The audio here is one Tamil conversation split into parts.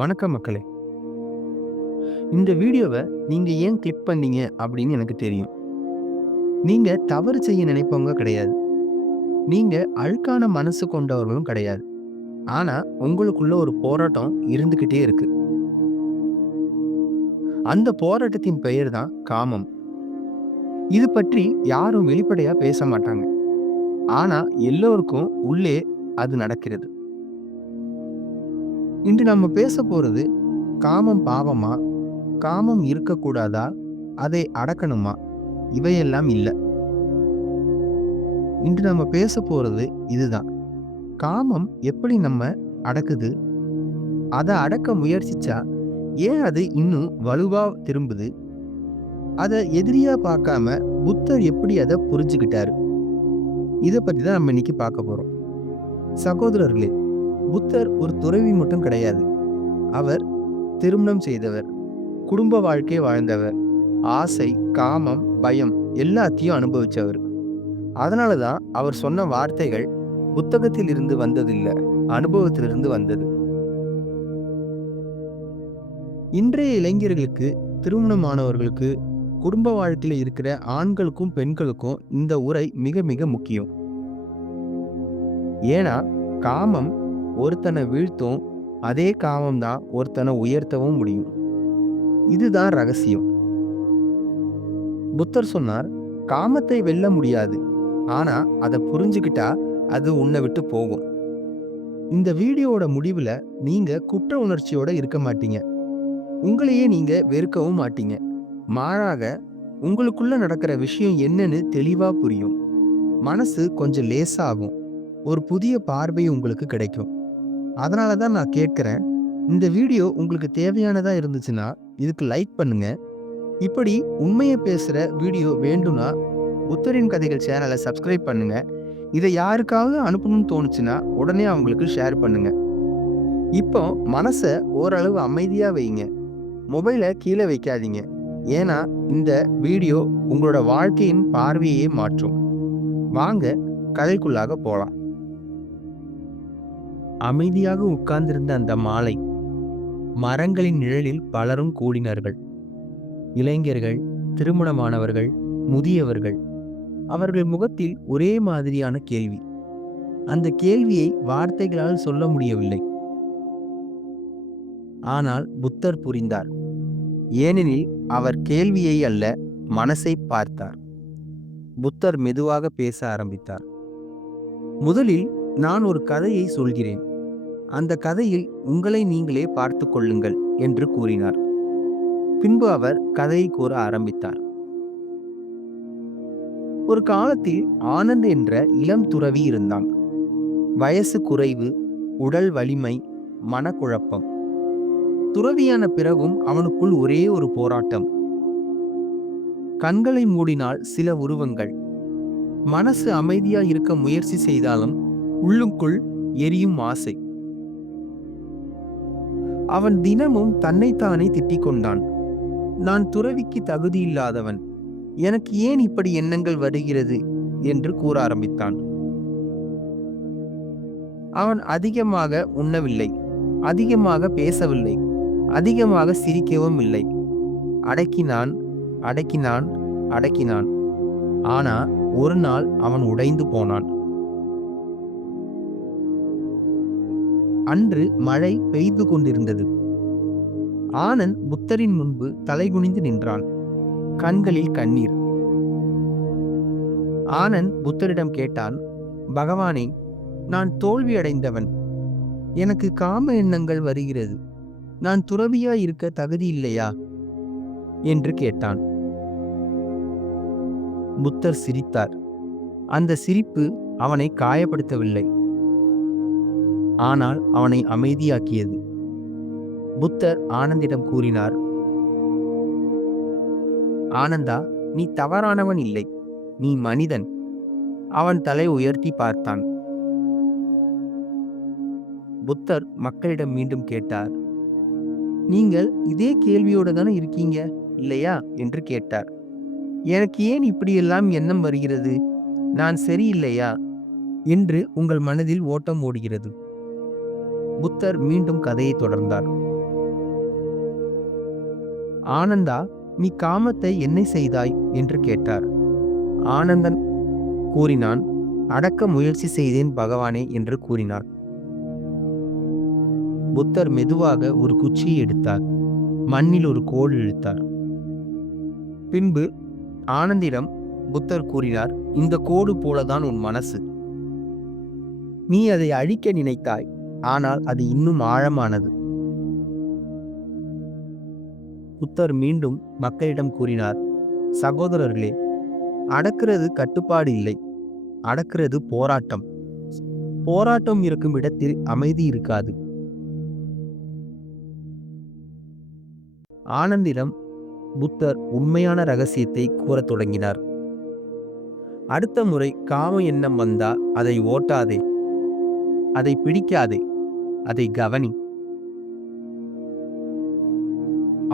வணக்கம் மக்களே. இந்த வீடியோவை நீங்க ஏன் கிளிக் பண்ணீங்க அப்படின்னு எனக்கு தெரியும். நீங்க தவறு செய்ய நினைப்பவங்க கிடையாது. நீங்க அழுக்கான மனசு கொண்டவர்களும் கிடையாது. ஆனா உங்களுக்குள்ள ஒரு போராட்டம் இருந்துகிட்டே இருக்கு. அந்த போராட்டத்தின் பெயர் தான் காமம். இது பற்றி யாரும் வெளிப்படையா பேச மாட்டாங்க. ஆனா எல்லோருக்கும் உள்ளே அது நடக்கிறது. இன்று நம்ம பேச போறது காமம் பாவமா? காமம் இருக்கக்கூடாதா? அதை அடக்கணுமா? இவையெல்லாம் இல்ல. இன்று நம்ம பேச போறது இதுதான். காமம் எப்படி நம்ம அடக்குது? அத அடக்க முயற்சிச்சா, ஏன் அது இன்னும் வலுவா திரும்புது? அத எதிரியா பார்க்காம புத்தர் எப்படி அத புரிஞ்சுக்கிட்டாரு? இத பத்தி தான் நம்ம இன்னைக்கு பார்க்க போறோம். சகோதரர்களே, புத்தர் ஒரு துறவி மட்டும் கிடையாது. அவர் திருமணம் செய்தவர், குடும்ப வாழ்க்கை வாழ்ந்தவர், ஆசை, காமம், பயம் எல்லாத்தையும் அனுபவிச்சவர். அதனால தான் அவர் சொன்ன வார்த்தைகள் புத்தகத்தில் இருந்து வந்ததில்ல, அனுபவத்திலிருந்து வந்தது. இன்றைய இளைஞர்களுக்கு, திருமணமானவர்களுக்கு, குடும்ப வாழ்க்கையில இருக்கிற ஆண்களுக்கும் பெண்களுக்கும் இந்த உரை மிக மிக முக்கியம். ஏன்னா காமம் ஒருத்தனை வீழ்த்தும், அதே காமம் தான் ஒருத்தனை உயர்த்தவும் முடியும். இதுதான் ரகசியம். புத்தர் சொன்னார், காமத்தை வெல்ல முடியாது, ஆனா அதை புரிஞ்சுக்கிட்டா அது உன்னை விட்டு போகும். இந்த வீடியோவோட முடிவுல நீங்க குற்ற உணர்ச்சியோட இருக்க மாட்டீங்க. உங்களையே நீங்க வெறுக்கவும் மாட்டீங்க. மாறாக உங்களுக்குள்ள நடக்கிற விஷயம் என்னன்னு தெளிவா புரியும். மனசு கொஞ்சம் லேசாகும். ஒரு புதிய பார்வை உங்களுக்கு கிடைக்கும். அதனால தான் நான் கேட்கிறேன், இந்த வீடியோ உங்களுக்கு தேவையானதா இருந்துச்சுன்னா இதுக்கு லைக் பண்ணுங்க. இப்படி உண்மையை பேசுற வீடியோ வேண்டும்னா புத்தரின் கதைகள் சேனலை சப்ஸ்கிரைப் பண்ணுங்க. இதை யாருக்காவது அனுப்பணும்னு தோணுச்சுன்னா உடனே அவங்களுக்கு ஷேர் பண்ணுங்க. இப்போ மனசை ஓரளவு அமைதியா வைங்க. மொபைலை கீழே வைக்காதீங்க. ஏன்னா இந்த வீடியோ உங்களோட வாழ்க்கையின் பார்வையே மாற்றும். வாங்க கதைக்குள்ளாக போலாம். அமைதியாக உட்கார்ந்திருந்த அந்த மாலை, மரங்களின் நிழலில் பலரும் கூடினார்கள். இளைஞர்கள், திருமணமானவர்கள், முதியவர்கள். அவர்கள் முகத்தில் ஒரே மாதிரியான கேள்வி. அந்த கேள்வியை வார்த்தைகளால் சொல்ல முடியவில்லை. ஆனால் புத்தர் புரிந்தார். ஏனெனில் அவர் கேள்வியை அல்ல, மனசை பார்த்தார். புத்தர் மெதுவாக பேச ஆரம்பித்தார். முதலில் நான் ஒரு கதையை சொல்கிறேன். அந்த கதையில் உங்களை நீங்களே பார்த்து கொள்ளுங்கள் என்று கூறினார். பின்பு அவர் கதையை கூற ஆரம்பித்தார். ஒரு காலத்தில் ஆனந்த் என்ற இளம் துறவி இருந்தான். வயசு குறைவு, உடல் வலிமை, மனக்குழப்பம். துறவியான பிறகும் அவனுக்குள் ஒரே ஒரு போராட்டம். கண்களை மூடினால் சில உருவங்கள். மனசு அமைதியா இருக்க முயற்சி செய்தாலும் உள்ளுக்குள் எரியும் ஆசை. அவன் தினமும் தன்னைத்தானே திட்டிக் கொண்டான். நான் துறவிக்கு தகுதியில்லாதவன், எனக்கு ஏன் இப்படி எண்ணங்கள் வருகிறது என்று கூற ஆரம்பித்தான். அவன் அதிகமாக உண்ணவில்லை, அதிகமாக பேசவில்லை, அதிகமாக சிரிக்கவும் இல்லை. அடக்கினான், அடக்கினான், அடக்கினான். ஆனா ஒரு நாள் அவன் உடைந்து போனான். அன்று மழை பெய்து கொண்டிருந்தது. ஆனந்த் புத்தரின் முன்பு தலைகுனிந்து நின்றான். கண்களில் கண்ணீர். ஆனந்த் புத்தரிடம் கேட்டான், பகவானே, நான் தோல்வி அடைந்தவன். எனக்கு காம எண்ணங்கள் வருகிறது. நான் துறவியா இருக்க தகுதி இல்லையா என்று கேட்டான். புத்தர் சிரித்தார். அந்த சிரிப்பு அவனை காயப்படுத்தவில்லை, ஆனால் அவனை அமைதியாக்கியது. புத்தர் ஆனந்திடம் கூறினார், ஆனந்தா, நீ தவறானவன் இல்லை, நீ மனிதன். அவன் தலை உயர்த்தி பார்த்தான். புத்தர் மக்களிடம் மீண்டும் கேட்டார், நீங்கள் இதே கேள்வியோட தானே இருக்கீங்க இல்லையா என்று கேட்டார். எனக்கு ஏன் இப்படியெல்லாம் எண்ணம் வருகிறது? நான் சரியில்லையா என்று உங்கள் மனதில் ஓட்டம் ஓடுகிறது. புத்தர் மீண்டும் கதையை தொடர்ந்தார். ஆனந்தா, நீ காமத்தை என்ன செய்தாய் என்று கேட்டார். ஆனந்தன் கூறினான், அடக்க முயற்சி செய்தேன் பகவானே என்று கூறினார். புத்தர் மெதுவாக ஒரு குச்சியை எடுத்தார். மண்ணில் ஒரு கோடு இழுத்தார். பின்பு ஆனந்திடம் புத்தர் கூறினார், இந்த கோடு போலதான் உன் மனசு. நீ அதை அழிக்க நினைத்தாய், ஆனால் அது இன்னும் ஆழமானது. புத்தர் மீண்டும் மக்களிடம் கூறினார், சகோதரர்களே, அடக்கிறது கட்டுப்பாடு இல்லை, அடக்கிறது போராட்டம். போராட்டம் இருக்கும் இடத்தில் அமைதி இருக்காது. ஆனந்திடம் புத்தர் உண்மையான ரகசியத்தை கூறத் தொடங்கினார். அடுத்த முறை காம எண்ணம் வந்தா அதை ஓட்டாதே, அதை பிடிக்காதே, அதை கவனி.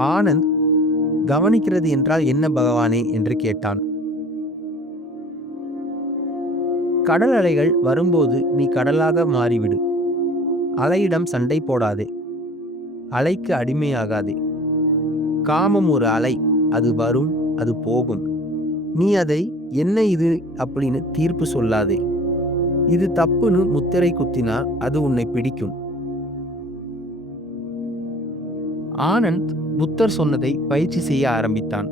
ஆனந்த், கவனிக்கிறது என்றால் என்ன பகவானே என்று கேட்டான். கடல் அலைகள் வரும்போது நீ கடலாக மாறிவிடு. அலையிடம் சண்டை போடாதே, அலைக்கு அடிமையாகாதே. காமம் ஒரு அலை, அது வரும், அது போகும். நீ அதை என்ன இது அப்படின்னு தீர்ப்பு சொல்லாதே. இது தப்புன்னு முத்திரை குத்தினா அது உன்னை பிடிக்கும். ஆனந்த் புத்தர் சொன்னதை பயிற்சி செய்ய ஆரம்பித்தான்.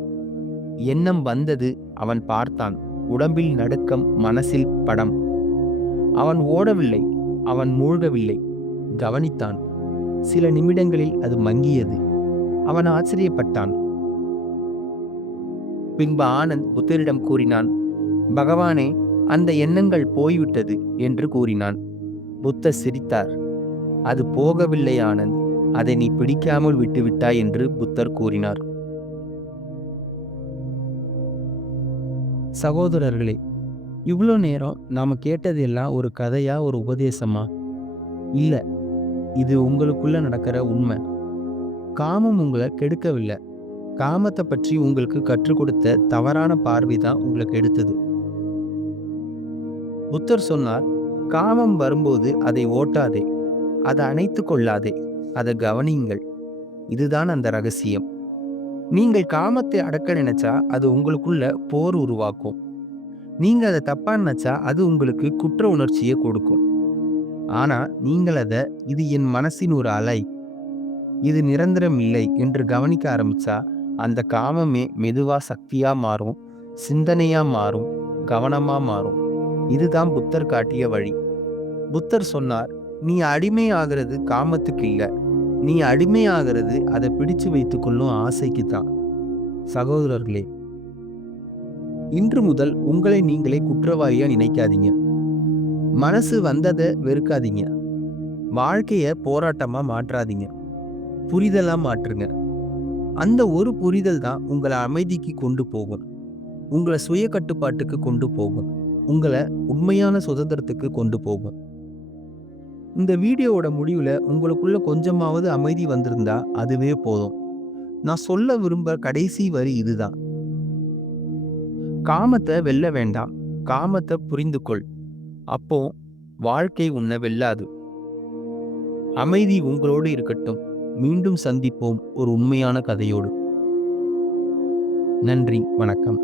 எண்ணம் வந்தது, அவன் பார்த்தான். உடம்பில் நடுக்கம், மனசில் படம். அவன் ஓடவில்லை, அவன் மூழ்கவில்லை, கவனித்தான். சில நிமிடங்களில் அது மங்கியது. அவன் ஆச்சரியப்பட்டான். பின்பு ஆனந்த் புத்தரிடம் கூறினான், பகவானே, அந்த எண்ணங்கள் போய்விட்டது என்று கூறினான். புத்தர் சிரித்தார். அது போகவில்லை ஆனந்த், அதை நீ பிடிக்காமல் விட்டுவிட்டாய் என்று புத்தர் கூறினார். சகோதரர்களே, இவ்வளோ நேரம் நாம கேட்டது எல்லாம் ஒரு கதையா, ஒரு உபதேசமா? இல்ல, இது உங்களுக்குள்ள நடக்கிற உண்மை. காமம் உங்களை கெடுக்கவில்லை. காமத்தை பற்றி உங்களுக்கு கற்றுக் கொடுத்த தவறான பார்வை தான் உங்களுக்கு எடுத்தது. புத்தர் சொன்னார், காமம் வரும்போது அதை ஓட்டாதே, அதை அணைத்து கொள்ளாதே, அதை கவனியுங்கள். இதுதான் அந்த ரகசியம். நீங்கள் காமத்தை அடக்க நினைச்சா அது உங்களுக்குள்ள போர் உருவாக்கும். நீங்க அதை தப்பா நினைச்சா அது உங்களுக்கு குற்ற உணர்ச்சியை கொடுக்கும். ஆனா நீங்கள் அதை, இது என் மனசின் ஒரு அலை, இது நிரந்தரம் இல்லை என்று கவனிக்க ஆரம்பிச்சா அந்த காமமே மெதுவா சக்தியா மாறும், சிந்தனையா மாறும், கவனமா மாறும். இதுதான் புத்தர் காட்டிய வழி. புத்தர் சொன்னார், நீ அடிமை ஆகிறது காமத்துக்கு இல்லை, நீ அடிமை ஆகிறது அதை பிடிச்சு வைத்துக் கொள்ளும் ஆசைக்கு தான். சகோதரர்களே, இன்று முதல் உங்களை நீங்களே குற்றவாளியா நினைக்காதீங்க. மனசு வந்ததை வெறுக்காதீங்க. வாழ்க்கைய போராட்டமா மாற்றாதீங்க, புரிதலா மாற்றுங்க. அந்த ஒரு புரிதல் தான் உங்களை அமைதிக்கு கொண்டு போகும், உங்களை சுய கட்டுப்பாட்டுக்கு கொண்டு போகும், உங்களை உண்மையான சுதந்திரத்துக்கு கொண்டு போகும். இந்த வீடியோவோட முடிவுல உங்களுக்குள்ள கொஞ்சமாவது அமைதி வந்திருந்தா அதுவே போதும். நான் சொல்ல விரும்ப கடைசி வரி இதுதான். காமத்தை வெல்ல வேண்டாம், காமத்தை புரிந்து கொள். அப்போ வாழ்க்கை உன்னை வெல்லாது. அமைதி உங்களோடு இருக்கட்டும். மீண்டும் சந்திப்போம் ஒரு உண்மையான கதையோடு. நன்றி, வணக்கம்.